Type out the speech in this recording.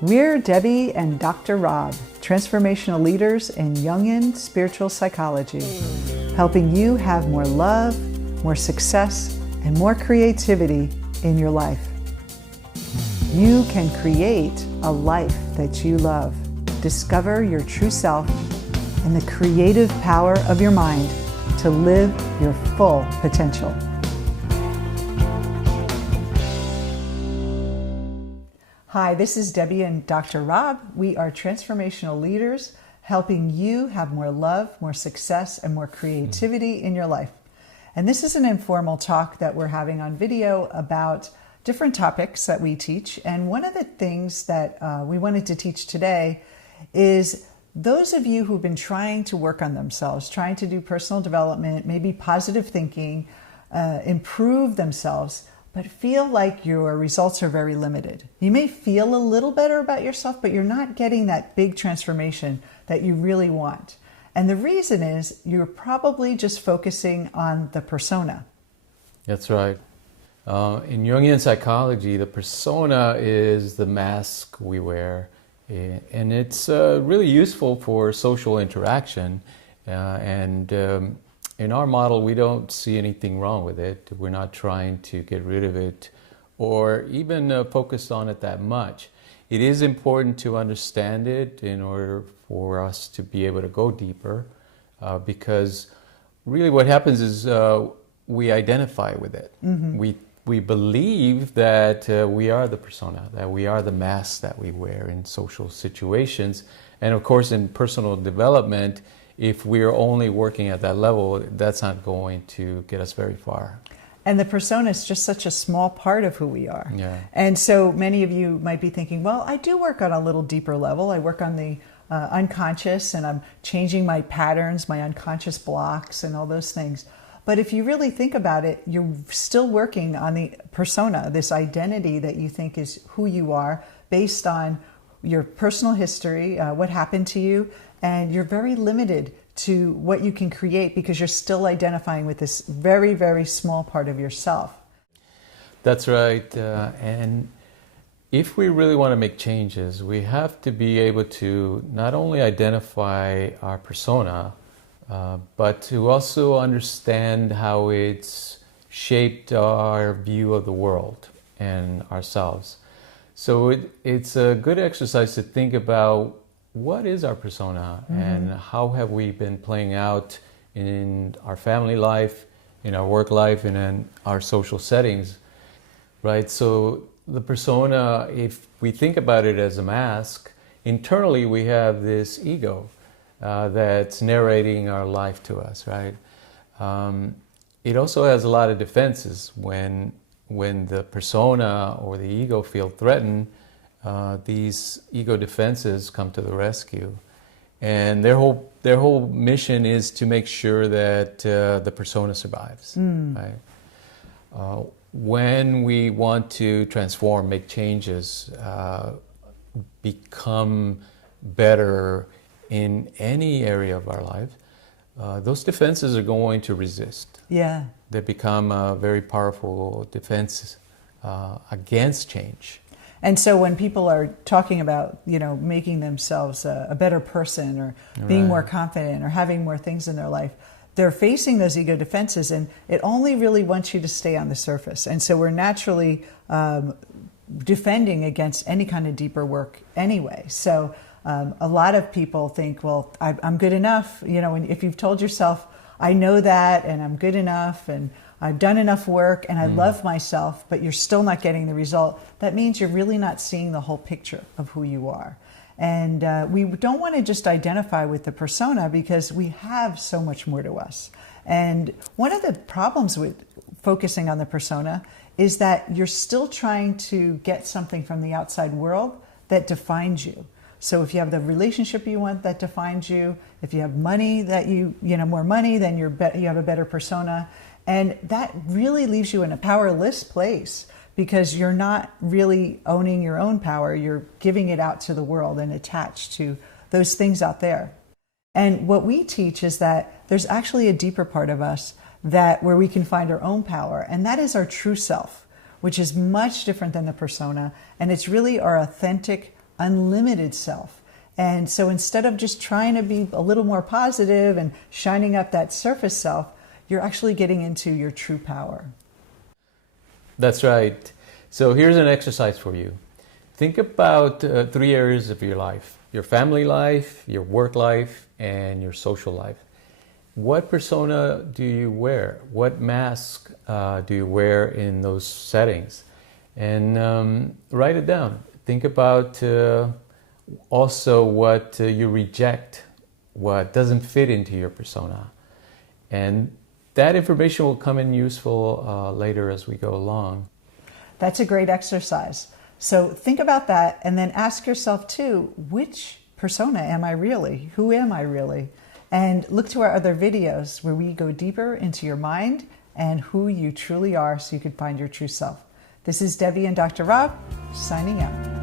We're Debbie and Dr. Rob, transformational leaders in Jungian spiritual psychology, helping you have more love, more success, and more creativity in your life. You can create a life that you love. Discover your true self and the creative power of your mind to live your full potential. Hi, this is Debbie and Dr. Rob. We are transformational leaders helping you have more love, more success, and more creativity in your life. And this is an informal talk that we're having on video about different topics that we teach. And one of the things that we wanted to teach today is those of you who've been trying to work on themselves, trying to do personal development, maybe positive thinking, improve themselves, but feel like your results are very limited. You may feel a little better about yourself, but you're not getting that big transformation that you really want. And the reason is you're probably just focusing on the persona. That's right. In Jungian psychology, the persona is the mask we wear, and it's really useful for social interaction. In our model, we don't see anything wrong with it. We're not trying to get rid of it or even focus on it that much. It is important to understand it in order for us to be able to go deeper, because really what happens is we identify with it. Mm-hmm. We believe that we are the persona, that we are the mask that we wear in social situations. And of course, in personal development, if we're only working at that level, that's not going to get us very far. And the persona is just such a small part of who we are. Yeah. And so many of you might be thinking, well, I do work on a little deeper level. I work on the unconscious, and I'm changing my patterns, my unconscious blocks, and all those things. But if you really think about it, you're still working on the persona, this identity that you think is who you are based on your personal history, what happened to you, and you're very limited to what you can create because you're still identifying with this very, very small part of yourself. That's right. And if we really want to make changes, we have to be able to not only identify our persona, but to also understand how it's shaped our view of the world and ourselves. So it's a good exercise to think about what is our persona, mm-hmm. and how have we been playing out in our family life, in our work life, and in our social settings, right? So the persona, if we think about it as a mask, internally we have this ego that's narrating our life to us, right? It also has a lot of defenses. When the persona or the ego feel threatened, these ego defenses come to the rescue, and their whole mission is to make sure that the persona survives. Right? When we want to transform, make changes, become better in any area of our life, those defenses are going to resist. Yeah, they become a very powerful defense against change. And so when people are talking about, making themselves a better person or being more confident or having more things in their life, they're facing those ego defenses, and it only really wants you to stay on the surface. And so we're naturally defending against any kind of deeper work anyway. So a lot of people think, well, I'm good enough. And if you've told yourself, I know that, and I'm good enough, and I've done enough work, and I love myself, but you're still not getting the result, that means you're really not seeing the whole picture of who you are. And we don't want to just identify with the persona because we have so much more to us. And one of the problems with focusing on the persona is that you're still trying to get something from the outside world that defines you. So if you have the relationship you want, that defines you. If you have money, that more money, then you have a better persona. And that really leaves you in a powerless place because you're not really owning your own power. You're giving it out to the world and attached to those things out there. And what we teach is that there's actually a deeper part of us where we can find our own power, and that is our true self, which is much different than the persona, and it's really our authentic unlimited self. And so instead of just trying to be a little more positive and shining up that surface self, you're actually getting into your true power. That's right. So here's an exercise for you. Think about 3 areas of your life: your family life, your work life, and your social life. What persona do you wear? What mask do you wear in those settings? And write it down. Think about also what you reject, what doesn't fit into your persona. And that information will come in useful later as we go along. That's a great exercise. So think about that and then ask yourself too, which persona am I really? Who am I really? And look to our other videos where we go deeper into your mind and who you truly are so you can find your true self. This is Debbie and Dr. Rob signing out.